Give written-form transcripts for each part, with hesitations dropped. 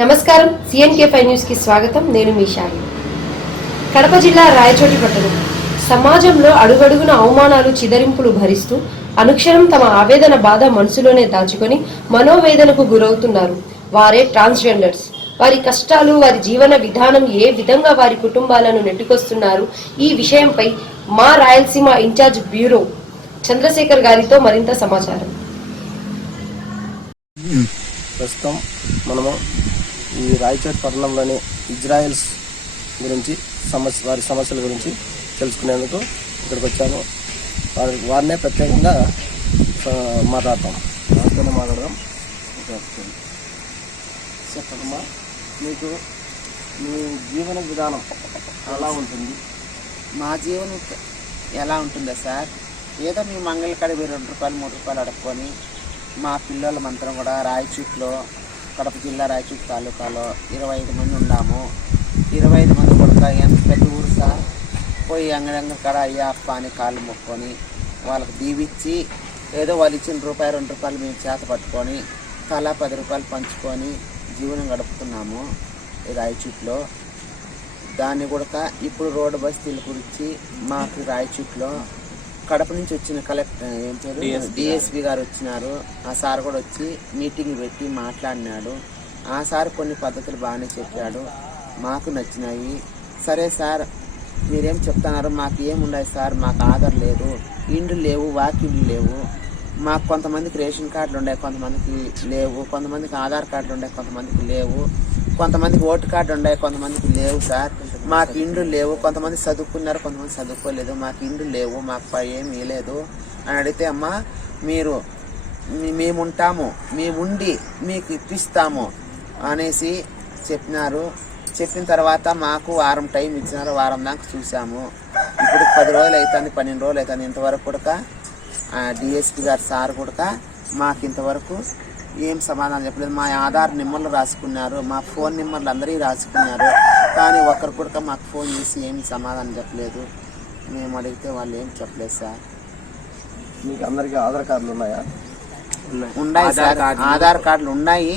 నమస్కారం. CNK5 news కి స్వాగతం. నేను మీ శాలి. కడప జిల్లా రాయచోటి పట్టణం సమాజంలో అడుగడుగున అవమానాలు చిదరింపులు భరిస్తూ అనుక్షణం తమ ఆవేదన బాధ మనసులోనే దాచుకొని మనోవేదనకు గురవుతున్నారు. వారే ట్రాన్స్జెండర్స్. వారి కష్టాలు, వారి జీవన విధానం ఏ విధంగా వారి కుటుంబాలను నెట్టుకొస్తున్నారు, ఈ విషయంపై మా రాయలసీమ ఇన్ఛార్జ్ బ్యూరో చంద్రశేఖర్ గారితో మరింత సమాచారం. ప్రస్తుతం మనము ఈ రాయచోటి పట్టణంలోని ఇజ్రాయెల్స్ గురించి వారి సమస్యల గురించి తెలుసుకునేందుకు ఇక్కడికి వచ్చాము. వారినే ప్రత్యేకంగా వారితోనే మాట్లాడదాం. చెప్పమ్మా, మీకు మీ జీవన విధానం ఎలా ఉంటుంది? మా జీవనం ఎలా ఉంటుందా సార్? ఏదో మీ మంగళ కాడ 2 రూపాయలు 3 రూపాయలు అడుక్కొని మా పిల్లల మంత్రం కూడా రాయచూట్లో, కడప జిల్లా రాయచూట్ తాలూకాలో 25 మంది ఉన్నాము. 25 మంది కొడుక ప్రతి ఊరు సార్ పోయి అంగడంగ కాడ అయ్యా అప్ప అని కాళ్ళు మొక్కొని వాళ్ళకి దీవిచ్చి ఏదో వాళ్ళు ఇచ్చిన రూపాయి 2 రూపాయలు మేము చేత పట్టుకొని తలా 10 రూపాయలు పంచుకొని జీవనం గడుపుతున్నాము ఈ రాయచూట్లో. దాన్ని కూడా ఇప్పుడు రోడ్డు బస్తీల గురించి మాకు రాయచూట్లో కడప నుంచి వచ్చిన డిఎస్పి గారు వచ్చినారు. ఆ సార్ కూడా వచ్చి మీటింగ్ పెట్టి మాట్లాడినాడు. ఆ సార్ కొన్ని పద్ధతులు బాగానే చెప్పాడు, మాకు నచ్చినాయి. సరే సార్, మీరేం చెప్తున్నారు, మాకు ఏముండదు సార్, మాకు ఆధార్ లేదు, ఇండ్లు లేవు, వాకిండ్లు లేవు. మాకు కొంతమందికి రేషన్ కార్డులు ఉన్నాయి, కొంతమందికి లేవు. కొంతమందికి ఆధార్ కార్డులు ఉన్నాయి, కొంతమందికి లేవు. కొంతమందికి ఓటు కార్డు ఉన్నాయి, కొంతమందికి లేవు సార్. మాకు ఇండ్లు లేవు. కొంతమంది చదువుకున్నారు, కొంతమంది చదువుకోలేదు. మాకు ఇండ్లు లేవు, మాకు ఏమీ లేదు అని అడిగితే, అమ్మ మీరు మేముంటాము, మేముండి మీకు ఇప్పిస్తాము అనేసి చెప్పినారు. చెప్పిన తర్వాత మాకు వారం టైం ఇచ్చినారు. వారం దాకా చూసాము. ఇప్పుడు 10 రోజులు అవుతుంది, 12 రోజులు అవుతుంది. ఇంతవరకు కూడా డిఎస్పి గారు సార్ కూడా మాకు ఇంతవరకు ఏం సమాధానం చెప్పలేదు. మా ఆధార్ నెంబర్లు రాసుకున్నారు, మా ఫోన్ నెంబర్లు అందరికీ రాసుకున్నారు. కానీ ఒక్కరు కూడా మాకు ఫోన్ చేసి ఏమి సమాధానం చెప్పలేదు. మేము అడిగితే వాళ్ళు ఏం చెప్పలేదు సార్. మీకు అందరికీ ఆధార్ కార్డులు ఉన్నాయా? ఉన్నాయి సార్, ఆధార్ కార్డులు ఉన్నాయి,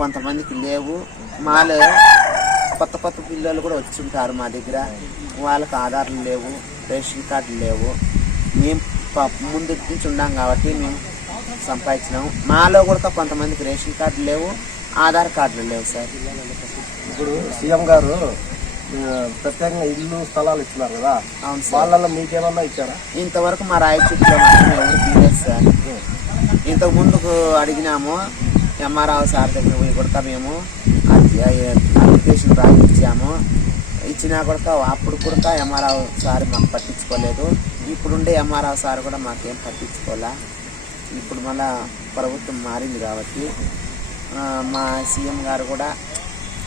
కొంతమందికి లేవు. మాలో కొత్త కొత్త పిల్లలు కూడా వచ్చి ఉంటారు మా దగ్గర, వాళ్ళకి ఆధార్లు లేవు, రేషన్ కార్డులు లేవు. మేము ముందు నుంచి ఉన్నాం కాబట్టి మేము సంపాదించినాము. మాలో కూడా కొంతమందికి రేషన్ కార్డులు లేవు, ఆధార్ కార్డులు లేవు సార్. ఇప్పుడు సీఎం గారు ప్రత్యేకంగా ఇల్లు స్థలాలు ఇచ్చినారు కదా, అవును సార్. వాళ్ళల్లో మీకేమన్నా ఇచ్చారా? ఇంతవరకు మా రాయచూట్లో ఎవరు తీయలేదు సార్. ఇంతకు ముందుకు అడిగినాము, ఎంఆర్ఆర్ సార్ దగ్గర పోయి కూడా మేము అప్లికేషన్ రాసి ఇచ్చాము. ఇచ్చినా కూడా అప్పుడు కూడా ఎంఆర్ఆర్ సార్ మాకు పట్టించుకోలేదు. ఇప్పుడుండే ఎంఆర్ఆర్ సార్ కూడా మాకేం పట్టించుకోలే. ఇప్పుడు మళ్ళా ప్రభుత్వం మారింది కాబట్టి మా సీఎం గారు కూడా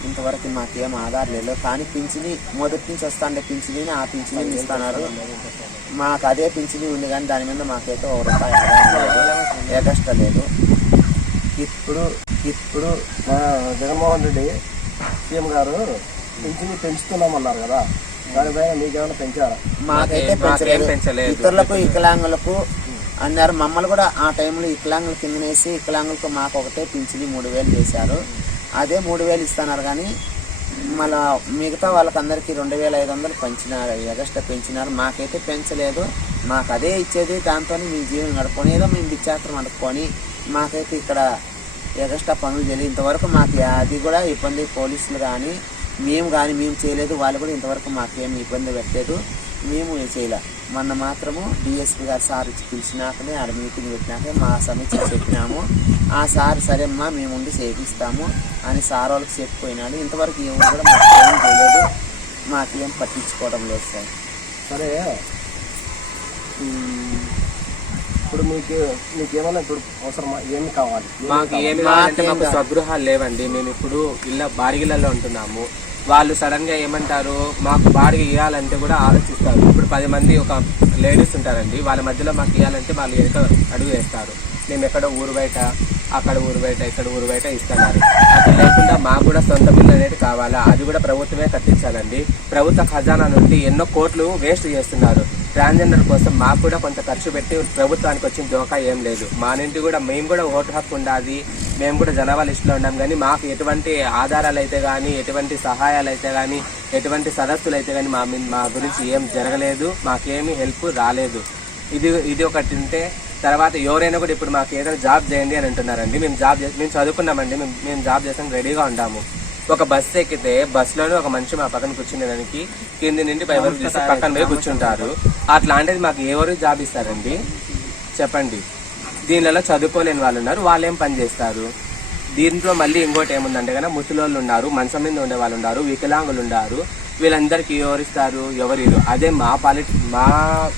ఇంతవరకు మాకేం ఆధార్ లేదు. కానీ పింఛని మొదటి నుంచి వస్తాండే పింఛని, ఆ పింఛని ఇస్తున్నారు. మాకు అదే పింఛని ఉంది, కానీ దాని మీద మాకైతే 1 రూపాయి ఆదాయం లేదు, ఎగస్ట్రా లేదు. ఇప్పుడు మా జగన్మోహన్ రెడ్డి సీఎం గారు పింఛని పెంచుతున్నామన్నారు కదా, దానిపైన మీకేమైనా పెంచారా? మాకైతే పెంచలేదు. ఇతరులకు వికలాంగులకు అన్నారు. మమ్మల్ని కూడా ఆ టైంలో వికలాంగుల కిందనేసి వికలాంగులకు మాకు ఒకటే పింఛని 3000 చేశారు. అదే 3000 ఇస్తున్నారు. కానీ మళ్ళీ మిగతా వాళ్ళకందరికీ 2500 పెంచినారు, ఎగస్ట్రా పెంచినారు. మాకైతే పెంచలేదు. మాకు అదే ఇచ్చేది, దాంతో మీ జీవనం గడుపుకొని ఏదో మేము బిచ్చాత్రం అనుకొని మాకైతే ఇక్కడ ఎగస్ట్రా పనులు చేయలేదు. ఇంతవరకు మాకు అది కూడా ఇబ్బంది, పోలీసులు కానీ మేము చేయలేదు. వాళ్ళు కూడా ఇంతవరకు మాకేమి ఇబ్బంది పెట్టలేదు, మేము చేయలే. మొన్న మాత్రము డిఎస్పి గారు సార్ ఇచ్చి పిలిచినాకనే ఆడ మీటింగ్ పెట్టినాకే మా సమీక్ష చెప్పినాము. ఆ సార్ సరేమ్మా మేము ఉండి చేపిస్తాము అని సార్ వాళ్ళకి చెప్పిపోయినాడు. ఇంతవరకు ఏమి కూడా మాకేం చేయలేదు, మాకేం పట్టించుకోవడం లేదు సార్. సరే, ఇప్పుడు మీకేమన్నా ఇప్పుడు అవసరమా? ఏమి కావాలి? మాకు స్వగృహాలు లేవండి. మేము ఇప్పుడు బాడిగిళ్ళల్లో ఉంటున్నాము. వాళ్ళు సడన్ గా ఏమంటారు, మాకు బాడిగ ఇవ్వాలంటే కూడా ఆలోచిస్తారు. ఇప్పుడు 10 మంది ఒక లేడీస్ ఉంటారండి, వాళ్ళ మధ్యలో మాకు ఇవ్వాలంటే వాళ్ళు వెనక అడుగు వేస్తారు. మేము ఎక్కడ ఊరు బయట, అక్కడ ఊరు బయట, ఇక్కడ ఊరు బయట ఇస్తున్నారు. అట్లా లేకుండా మాకు కూడా సొంత బిల్లు అనేది కావాలా, అది కూడా ప్రభుత్వమే కట్టించాలండి. ప్రభుత్వ ఖజానా నుండి ఎన్నో కోట్లు వేస్ట్ చేస్తున్నారు. ట్రాన్స్జెండర్ కోసం మాకు కూడా కొంత ఖర్చు పెట్టి ప్రభుత్వానికి వచ్చిన జోకా ఏం లేదు. మా నుండి కూడా మేము కూడా ఓటు హక్కు ఉండాలి, మేము కూడా జనాభా లిస్టులో ఉన్నాం, కానీ మాకు ఎటువంటి ఆధారాలు అయితే కానీ, ఎటువంటి సహాయాలు అయితే కానీ, ఎటువంటి సదస్సులు అయితే కానీ మా గురించి ఏం జరగలేదు, మాకేమీ హెల్ప్ రాలేదు. ఇది ఒకటి ఉంటే తర్వాత ఎవరైనా కూడా ఇప్పుడు మాకు ఏదైనా జాబ్ చేయండి అని అంటున్నారండి. మేము చదువుకున్నామండి, మేము జాబ్ చేసాం, రెడీగా ఉంటాము. ఒక బస్సు ఎక్కితే బస్సులోనే ఒక మనిషి మా పక్కన కూర్చునేదానికి కింది నుండి పై వరకు తీసి పక్కన పోయి కూర్చుంటారు. అట్లాంటిది మాకు ఎవరు జాబ్ ఇస్తారండి చెప్పండి? దీనిలో చదువుకోలేని వాళ్ళు ఉన్నారు, వాళ్ళు ఏం పని చేస్తారు? దీంట్లో మళ్ళీ ఇంకోటి ఏముందంటే కనుక ముసలోళ్ళు ఉన్నారు, మంచం మీద ఉండే వాళ్ళు ఉన్నారు, వికలాంగులు ఉన్నారు. వీళ్ళందరికీ ఎవరిస్తారు? ఎవరు? అదే మా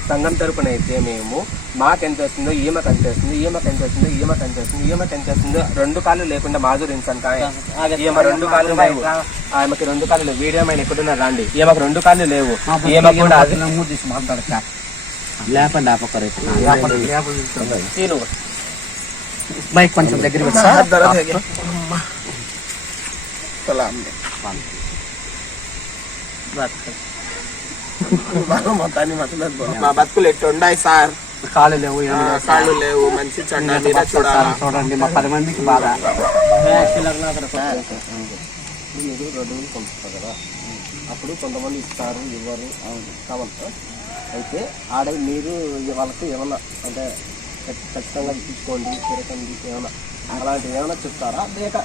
సంఘం తరపున అయితే మేము మాకెంత వస్తుందో ఈమెకు ఎంత వస్తుంది, ఈమెకు ఎంత వస్తుందో ఈమెకు ఎంత వస్తుంది, ఈమెకు ఎంత వస్తుందో 2 కాళ్ళు లేకుండా మాధురి ఇన్సాన్ ఈమె 2 కాళ్ళు లేవు, ఆమెకి 2 కాళ్ళు లేవు. వీడియో మైన ఎక్కడున్నారు రండి, ఈమెకు 2 కాళ్ళు లేవు. ఈమె కూడా లేపండి బైక్ కొంచెం దగ్గర మా బతుకులు ఎట్లున్నాయి సార్? కాళ్ళు లేవు, కాళ్ళు లేవు, మంచి చెడ్డ చూడాలి. చూడండి మా 10 మందికి బాగా మీరు 2 పంపిస్తారు కదా, అప్పుడు కొంతమంది ఇస్తారు, ఇవ్వరు కావాలి. అయితే ఆడ మీరు వాళ్ళకి ఏమన్నా అంటే ఖచ్చితంగా తీసుకోండి, తిరగండి, ఏమన్నా అలాంటివి ఏమైనా చెప్తారా? లేక